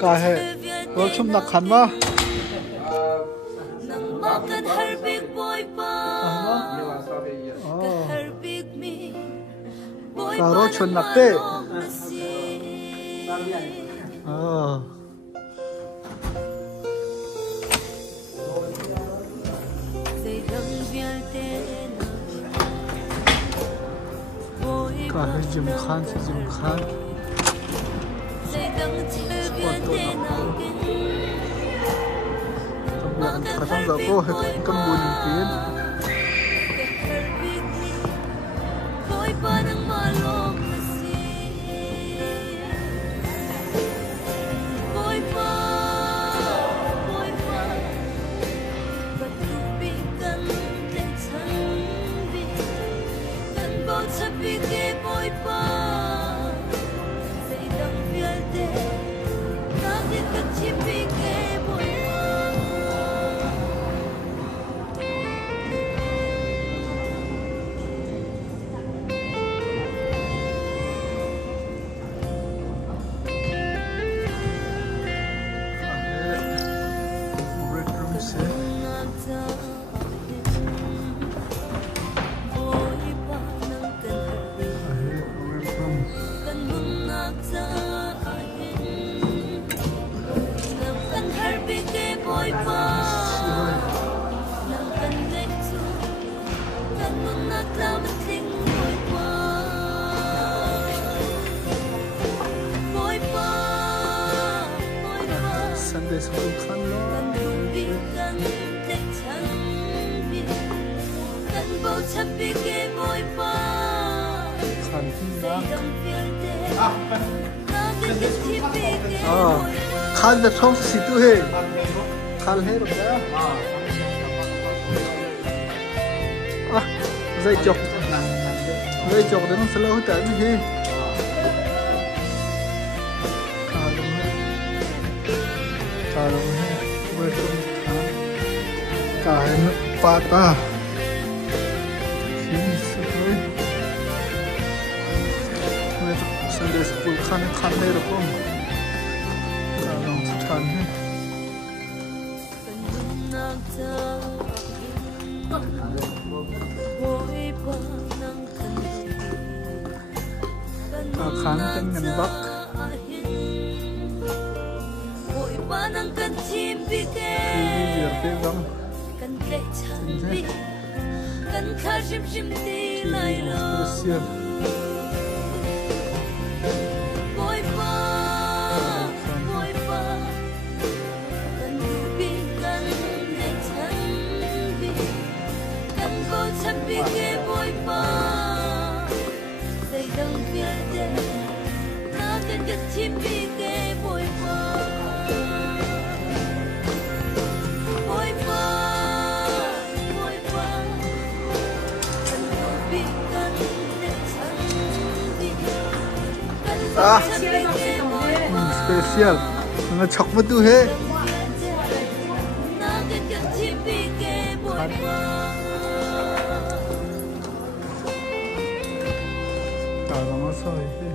Cả hệ có chung đặc khăn mà cả rô chuẩn nạc tê cả hệ dùm khăn thì dùm khăn phải không giờ cô hay cầm buồn tiếng Sunday school khăn lo khăn là không xịt tu hết khăn hết rồi đó dây chọc đến nó sẽ lâu hết tại gì cả đồng với cả nước pata xin lỗi với Sunday school khăn này được không cả đồng khăn hết cả khăn tên miền Bắc spesial dengan coklat tuh he kalau masuk ini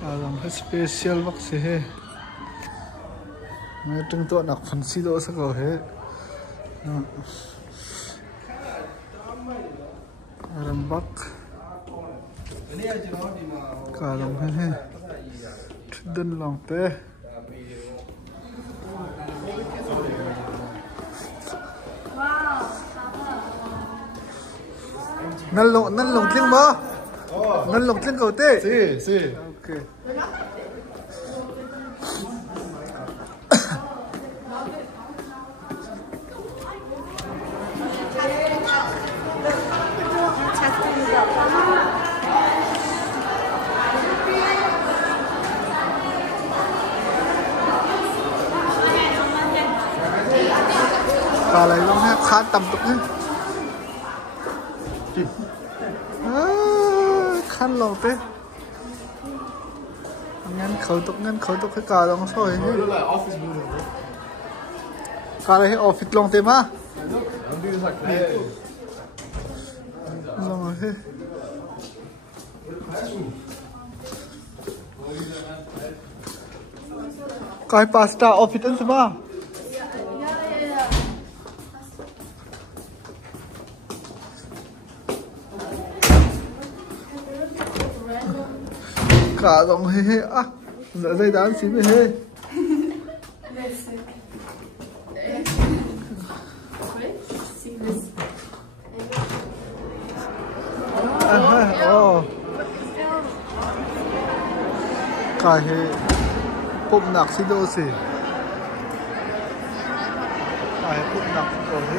kalau spesial maksih he मैं तुम तो ना फंसी दो सको है रंबक कालम है दिन लॉन्ग पे नल लोग क्लिंग बा नल लोग क्लिंग होते सी okay cả lại luôn ha khá tầm tục nhé khăn lột thế ngăn khẩu tục cái cả lòng sôi cả lại office long thế mà Rồi thế. Cái pasta office semua. Cả dòng hê hê à, dạ dây đám xí về hê. Cái hê bụng nạc xí đô xỉ. Cái hê bụng nạc xí đô xỉ.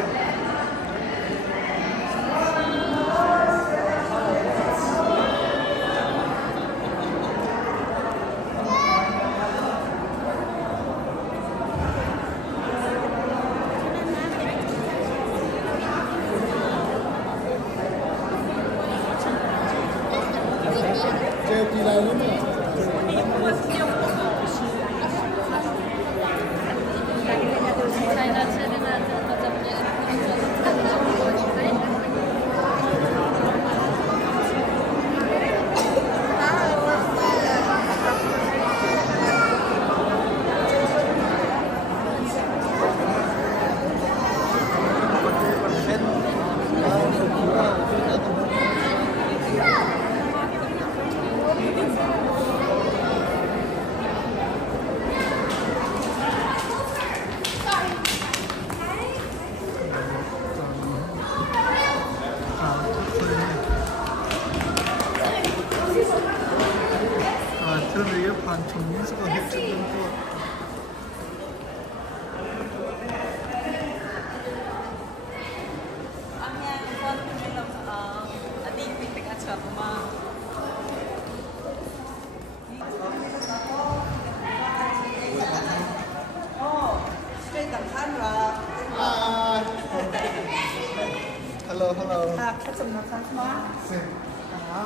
Hello, hello. Khách sạn Nam Sang Hóa. Đó.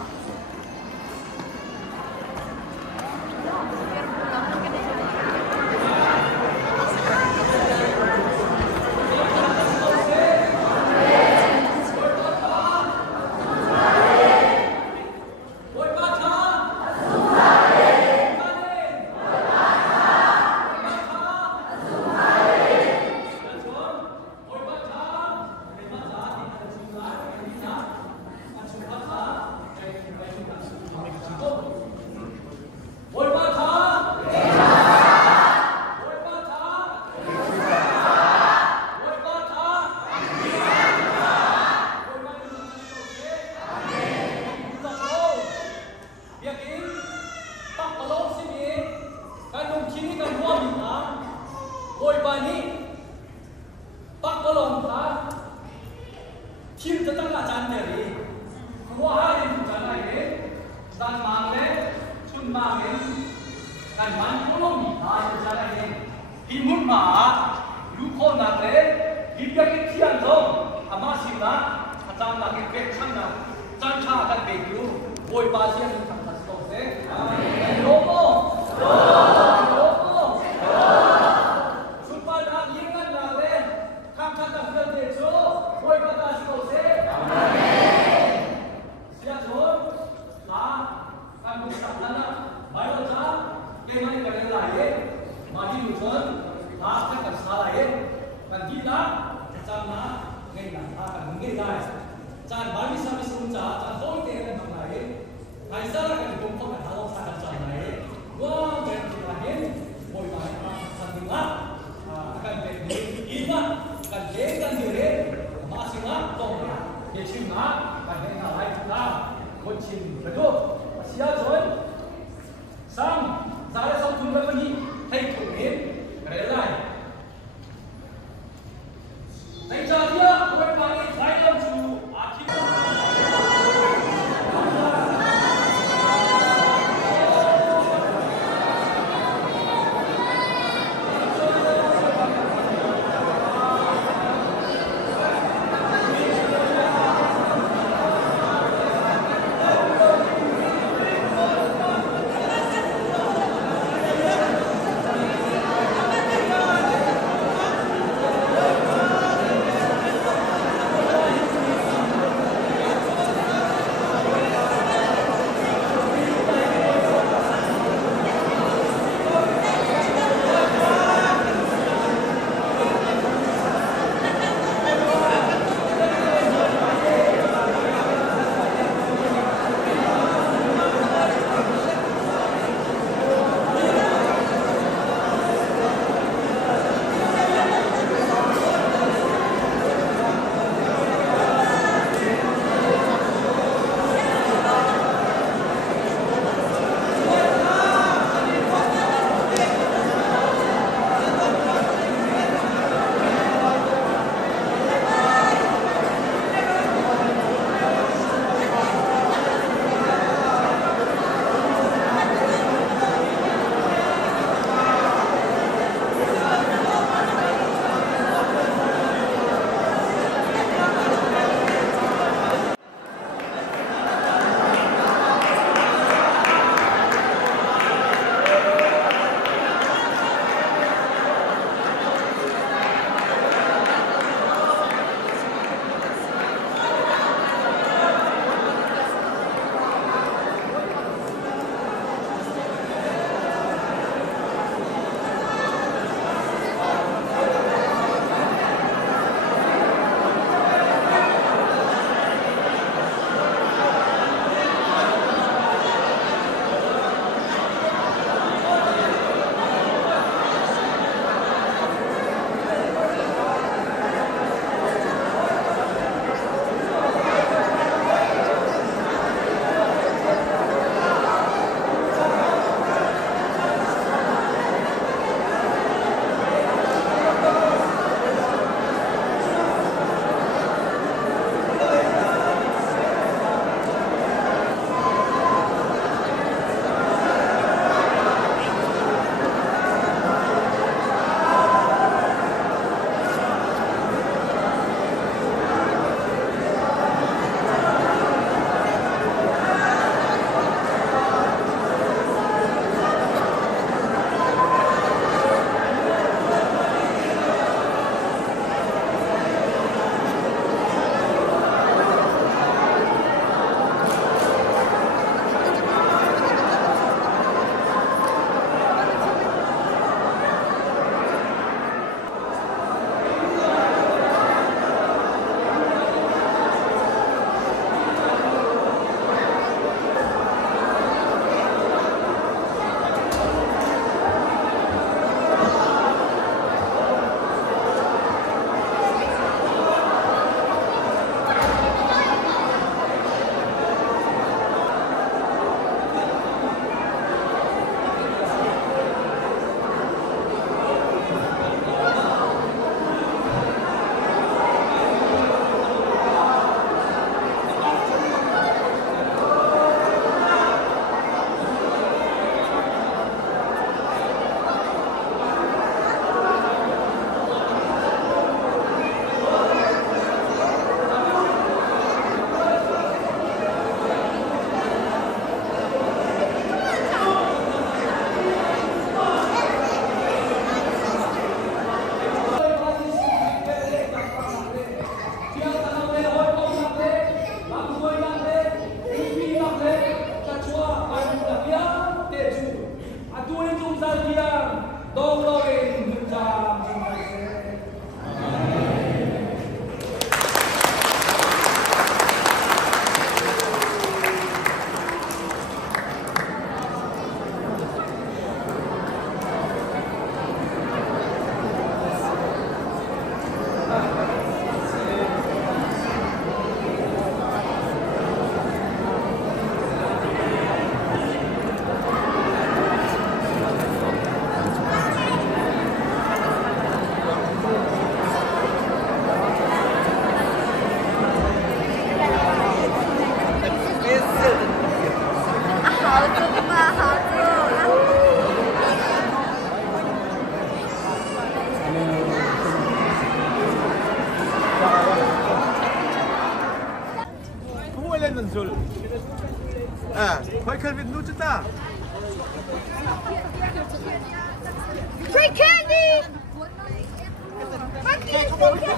Sul. Heute können wir nur da. Free candy! Monkey, free candy!